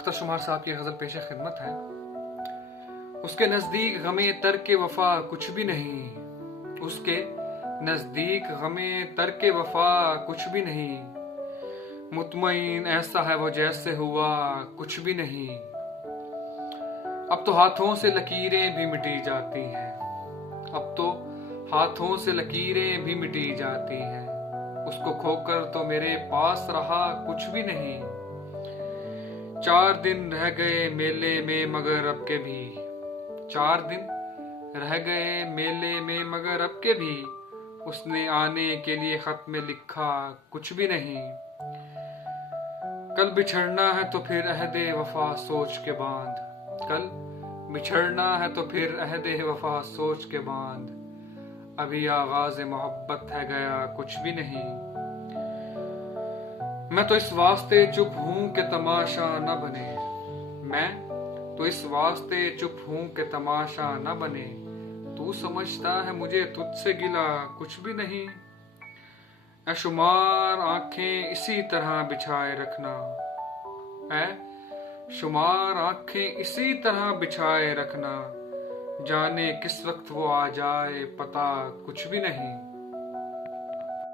अख्तर शुमार साहब की गजल पेश खिदमत है। उसके नजदीक गमे तर्क वफा कुछ भी नहीं, उसके नजदीक गमे तर्क वफा कुछ भी नहीं, मुतमईन ऐसा है वो जैसे हुआ कुछ भी नहीं। अब तो हाथों से लकीरें भी मिटी जाती हैं, अब तो हाथों से लकीरें भी मिटी जाती हैं, उसको खोकर तो मेरे पास रहा कुछ भी नहीं। 4 दिन रह गए मेले में मगर अब के भी, 4 दिन रह गए मेले में मगर अब के भी, उसने आने के लिए खत में लिखा कुछ भी नहीं। कल बिछड़ना है तो फिर अहदे वफा सोच के बांध, कल बिछड़ना है तो फिर अहदे वफा सोच के बांध, अभी आगाज मोहब्बत है गया कुछ भी नहीं। मैं तो इस वास्ते चुप हूं कि तमाशा न बने, मैं तो इस वास्ते चुप हूं कि तमाशा न बने, तू समझता है मुझे तुझसे गिला कुछ भी नहीं। ऐ शुमार आंखें इसी तरह बिछाए रखना, ऐ शुमार आंखें इसी तरह बिछाए रखना, जाने किस वक्त वो आ जाए पता कुछ भी नहीं।